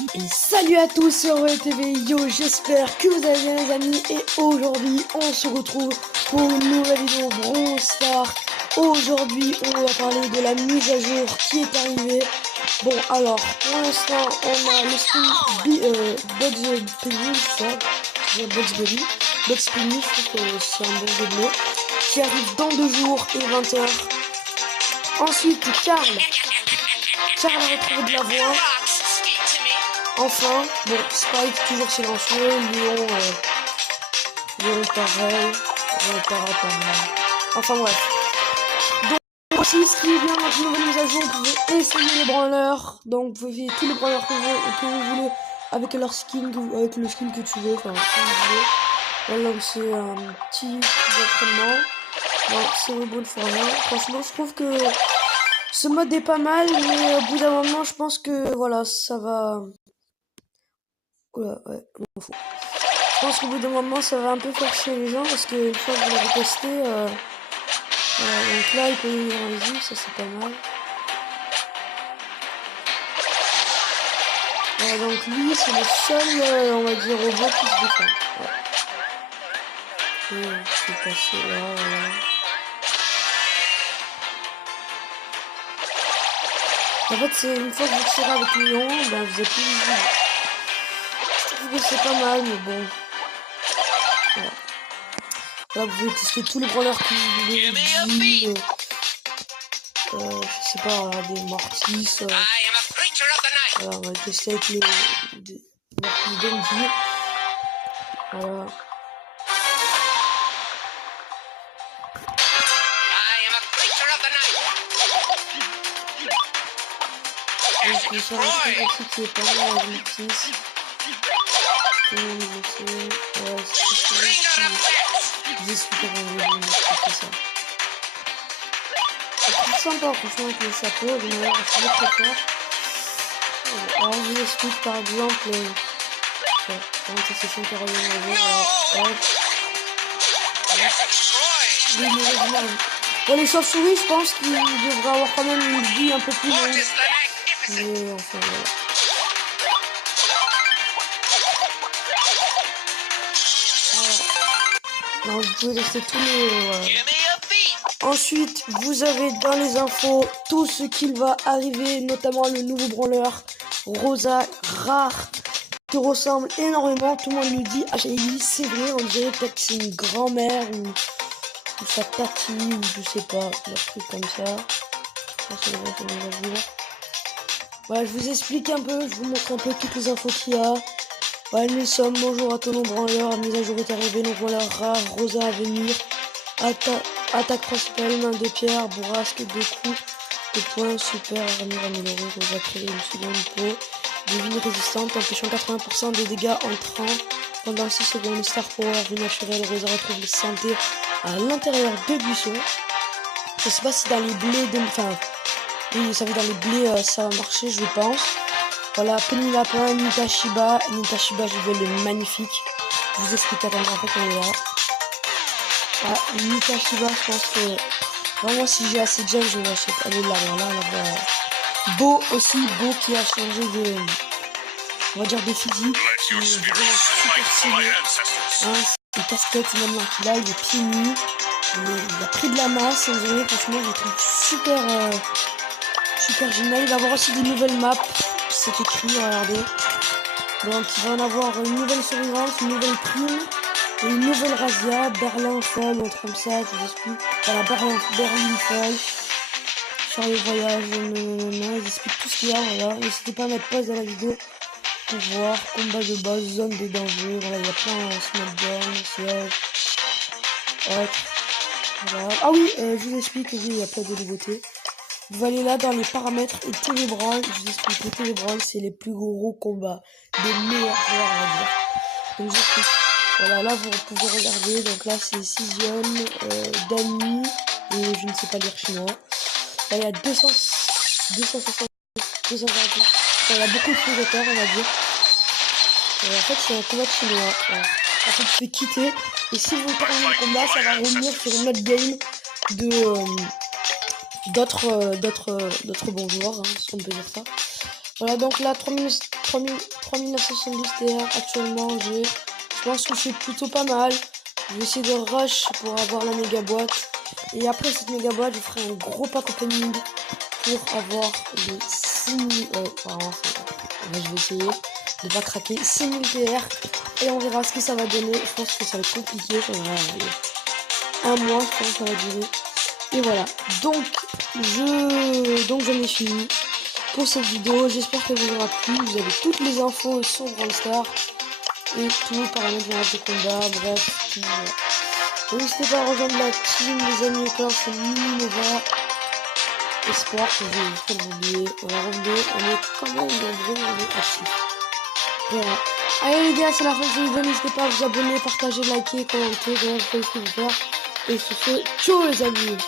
Et salut à tous sur TV, yo, j'espère que vous allez bien les amis. Et aujourd'hui on se retrouve pour une nouvelle vidéo Brawl Stars. Aujourd'hui on va parler de la mise à jour qui est arrivée. Bon alors pour l'instant on a le skin Bugs Bunny, ça, Bugs Bunny, Bugs Bunny, je trouve que c'est un bon jeu de mots, qui arrive dans 2 jours et 20h. Ensuite Karl a retrouvé de la voix. Enfin, bon, Spike toujours silencieux, Léon pareil, pareil. Enfin bref. Donc aussi, ce qui est bien dans une nouvelle mise à jour, vous pouvez essayer les branleurs. Donc vous pouvez tous les branleurs que vous voulez avec leur skin, avec le skin que tu veux, enfin comme vous voulez. Voilà, donc c'est un petit entraînement. Bon, c'est le bon fournir. Franchement, je trouve que ce mode est pas mal, mais au bout d'un moment, je pense que voilà, ça va. Oula, ouais, je m'en fous. Je pense qu'au bout d'un moment, ça va un peu faire chier les gens parce qu'une fois que vous l'avez testé, voilà, donc là, il peut y venir invisible, ça c'est pas mal. Voilà, donc lui, c'est le seul, on va dire, robot qui se défend. Ouais. Et je vais passer là, voilà. En fait, c'est une fois que vous tirez avec le lion, ben vous êtes plus visible. Je trouve que c'est pas mal, mais bon. Voilà. Là, vous pouvez tester tous les brawlers que vous voulez, je sais pas, des Mortis. Voilà, on va tester avec les Mortis d'Endy. Voilà. Donc, je vais faire un truc aussi qui est pas mal avec Mortis. Tout le monde le sait. Ouais, c'est ça. J'explique avant de faire ça. C'est plus sympa, franchement, avec le chapeau. De manière à se mettre très fort. Alors, je vous explique par exemple. Quand c'est son qui revient à jour. Bon, les chauves-souris, je pense qu'ils devraient avoir quand même une vie un peu plus longue. Mais enfin, voilà. Donc, vous pouvez tester tous les... Ensuite, vous avez dans les infos tout ce qu'il va arriver, notamment le nouveau brawler Rosa rare, qui ressemble énormément. Tout le monde lui dit, c'est vrai, on dirait peut-être que c'est une grand-mère ou sa tati ou je sais pas, un truc comme ça. Voilà, je vous explique un peu, je vous montre un peu toutes les infos qu'il y a. Voilà, nous sommes, bonjour à tous nos branleurs, la mise à jour est arrivée, nos branleurs rares, Rosa à venir, attaque principale, main de pierre, bourrasque, 2 coups, 2 points, super, armure améliorée, Rosa créer une seconde peau, devine résistante, empêchant 80% des dégâts entrant pendant 6 secondes, star power, vie naturelle, Rosa retrouve les santé à l'intérieur de buissons. Je sais pas si dans les blés, enfin, oui, vous savez, dans les blés, ça va marcher, je pense. Voilà, Penny Lapin, Nita Shiba, je veux le magnifique. Je vous explique, attendez, en fait, on est là. Ah, Nita Shiba, je pense que vraiment, si j'ai assez de gemmes, je vais l'acheter. Elle est là, voilà, là. Beau aussi, Beau qui a changé de, on va dire, de physique. Il est vraiment super stylé. Hein, les casquettes maintenant qu'il a, il est pieds nus. Il a pris de la masse, vous voyez, franchement, je le trouve super génial. Il va avoir aussi des nouvelles maps. C'est écrit, regardez. Donc il va en avoir une nouvelle survivance, une nouvelle prime, et une nouvelle razzia, Berlin folle, un truc comme ça, je vous explique. Voilà, Berlin folle, sur les voyages, ils expliquent tout ce qu'il y a, voilà. N'hésitez pas à mettre pause à la vidéo pour voir, combat de base, zone de danger, voilà, il y a plein de smackdown, siège. Voilà. Ah oui, je vous explique, oui, il y a plein de nouveautés. Vous allez là dans les paramètres et Télébranle, je vous explique, les Télébranle c'est les plus gros combats, des meilleurs joueurs on va dire. Donc j'explique, voilà, là vous pouvez regarder, donc là c'est Sision, Dani, et je ne sais pas lire chinois. Là il y a 260, 228, il y a beaucoup de fondateurs on va dire. En fait c'est un combat chinois, voilà. En fait je vais quitter, et si vous terminez le combat, ça va revenir sur une autre game de... d'autres bons joueurs, hein, si on peut dire ça. Voilà, donc là, 3972 TR actuellement, je pense que c'est plutôt pas mal. Je vais essayer de rush pour avoir la méga boîte. Et après cette méga boîte, je ferai un gros pack opening pour avoir les 6000... pardon, je vais essayer de pas craquer 6000 TR. Et on verra ce que ça va donner. Je pense que ça va être compliqué. Ça va aller un mois, je pense que ça va durer. Et voilà. Donc j'en ai fini pour cette vidéo. J'espère qu'elle vous aura plu. Vous avez toutes les infos sur Brawl Stars et tout, paramètres de combat, bref, tout. N'hésitez pas à rejoindre la team, les amis, c'est Mini Nova. Espoir, que j'ai juste oublié. Voilà, revenez, on est quand même nombreux, on est actifs. Voilà. Allez les gars, c'est la fin de cette vidéo. N'hésitez pas à vous abonner, partager, liker, commenter, bref, vous savez ce qu'il faut faire. Et sur ce, ciao les amis.